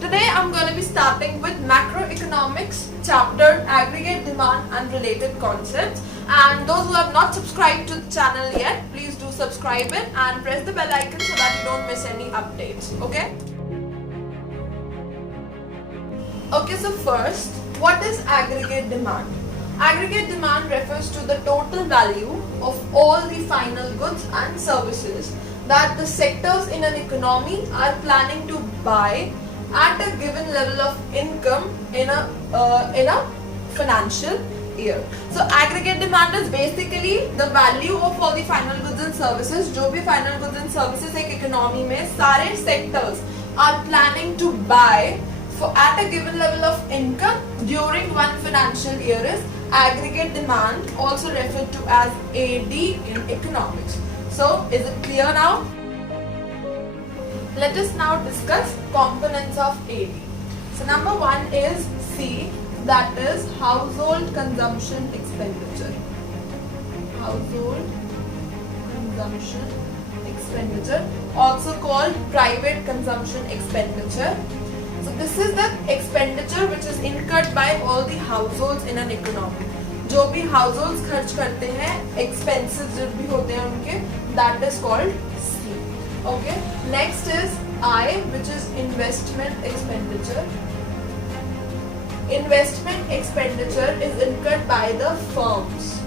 Today I'm going to be starting with macroeconomics chapter, aggregate demand and related concepts. And those who have not subscribed to the channel yet, please do subscribe it and press the bell icon so that you don't miss any updates. Okay? Okay, so first, what is aggregate demand? Aggregate demand refers to the total value of all the final goods and services that the sectors in an economy are planning to buy at a given level of income in a financial year. So aggregate demand is basically the value of all the final goods and services. जो भी final goods and services एक economy में सारे sectors are planning to buy for at a given level of income during one financial year is aggregate demand, also referred to as AD in economics. So is it clear now? Let us now discuss components of AD. So number one is C, that is household consumption expenditure. Household consumption expenditure, also called private consumption expenditure. So this is the expenditure which is incurred by all the households in an economy. जो भी households खर्च करते हैं, expenses जो भी होते हैं उनके, that is called C. Okay. Next is I, which is investment expenditure. Investment expenditure is incurred by the firms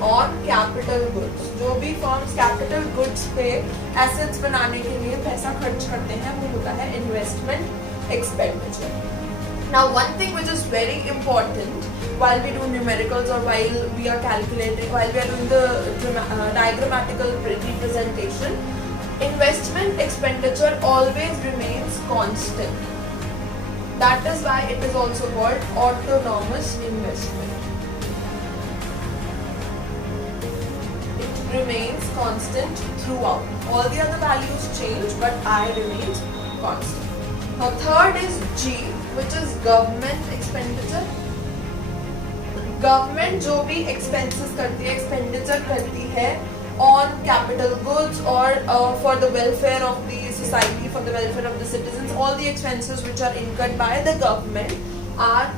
on capital goods. जो भी firms capital goods पे assets बनाने के लिए पैसा खर्च करते हैं वो होता है investment expenditure. Now one thing which is very important while we do numericals or while we are calculating, while we are doing the diagrammatical representation, investment expenditure always remains constant. That is why it is also called autonomous investment. It remains constant throughout. All the other values change but I remains constant. Now third is G, which is government expenditure. Government जो भी expenses करती है, expenditure करती है on capital goods or for the welfare of the society, for the welfare of the citizens, all the expenses which are incurred by the government are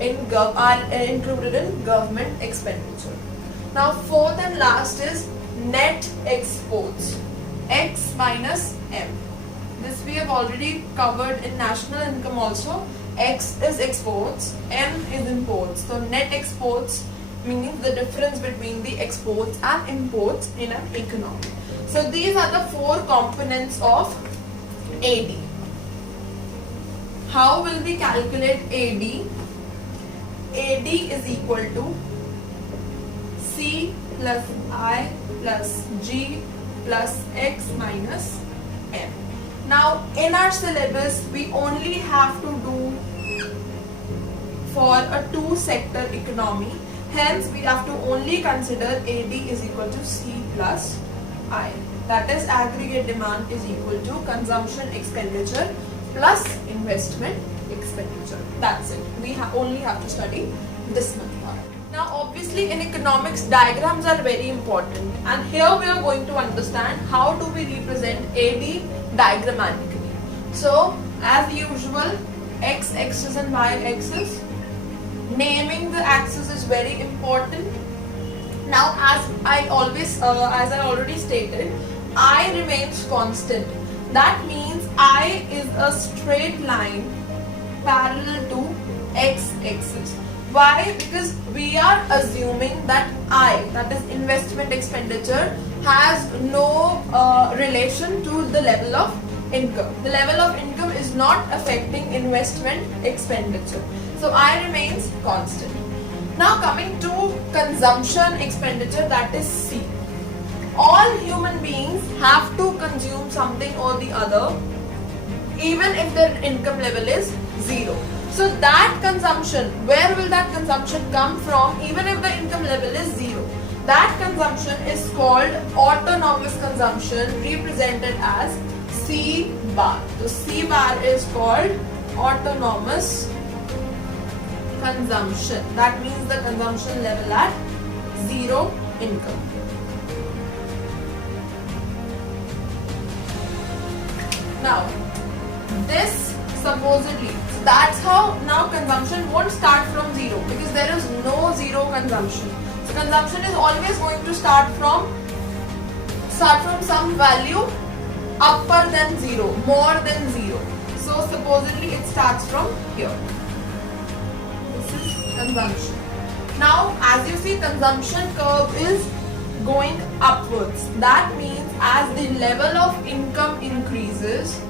included in government expenditure. Now fourth and last is net exports, X minus M. This we have already covered in national income also. X is exports, M is imports. So net exports means the difference between the exports and imports in an economy. So these are the four components of AD. How will we calculate AD? AD is equal to C plus I plus G plus X minus M. Now in our syllabus we only have to do for a two-sector economy. Hence, we have to only consider AD is equal to C plus I. That is, aggregate demand is equal to consumption expenditure plus investment expenditure. That's it. We only have to study this much part. Now, obviously, in economics, diagrams are very important. And here we are going to understand how do we represent AD diagrammatically. So, as usual, x-axis and y-axis. Naming the axis is very important. Now, as I already stated, I remains constant. That means I is a straight line parallel to x-axis. Why? Because we are assuming that I, that is investment expenditure, has no relation to the level of income. The level of income is not affecting investment expenditure. So I remains constant. Now coming to consumption expenditure, that is C. All human beings have to consume something or the other even if their income level is 0. So that consumption, where will that consumption come from even if the income level is 0? That consumption is called autonomous consumption, represented as C bar. So C bar is called autonomous consumption. That means the consumption level at 0 income. Now, this supposedly. So that's how now consumption won't start from zero, because there is no zero consumption. So consumption is always going to start from some value upper than zero, more than zero. So supposedly it starts from here. This is consumption. Now as you see, consumption curve is going upwards. That means as the level of income increases,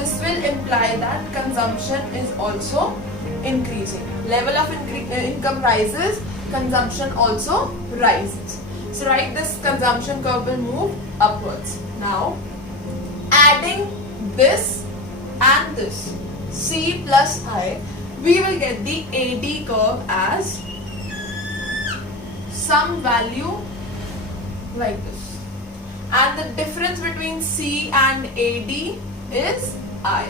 this will imply that consumption is also increasing. Level of income rises, consumption also rises. So right, this consumption curve will move upwards. Now adding this and this, C plus I, we will get the AD curve as some value like this, and the difference between C and AD is I.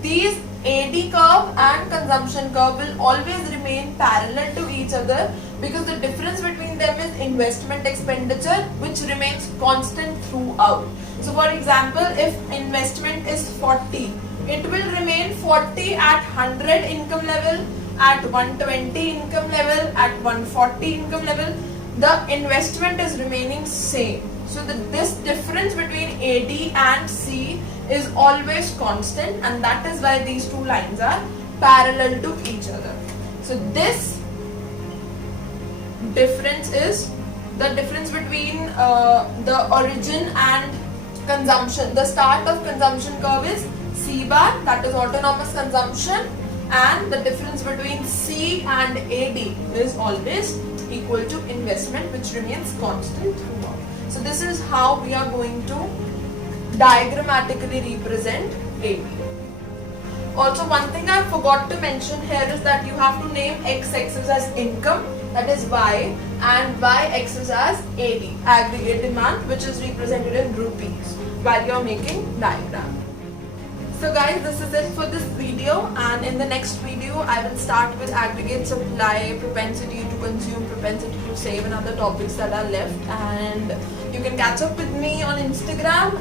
These AD curve and consumption curve will always remain parallel to each other, because the difference between them is investment expenditure, which remains constant throughout. So for example, if investment is 40, it will remain 40 at 100 income level, at 120 income level, at 140 income level. The investment is remaining same. So this difference between AD and C is always constant, and that is why these two lines are parallel to each other. So this difference is the difference between the origin and consumption. The start of consumption curve is C bar, that is autonomous consumption, and the difference between C and AD is always equal to investment, which remains constant throughout. So this is how we are going to diagrammatically represent AD. Also, one thing I forgot to mention here is that you have to name x-axis as income, that is Y, and y-axis as AD, aggregate demand, which is represented in rupees, while you are making diagram. So guys, this is it for this video, and in the next video I will start with aggregate supply, propensity to consume, propensity to save, and other topics that are left. And you can catch up with me on Instagram,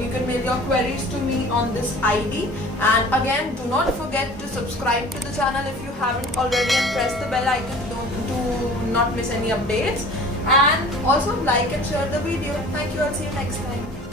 you can mail your queries to me on this ID. And again, do not forget to subscribe to the channel if you haven't already, and press the bell icon to not miss any updates. And also like and share the video. Thank you, I'll see you next time.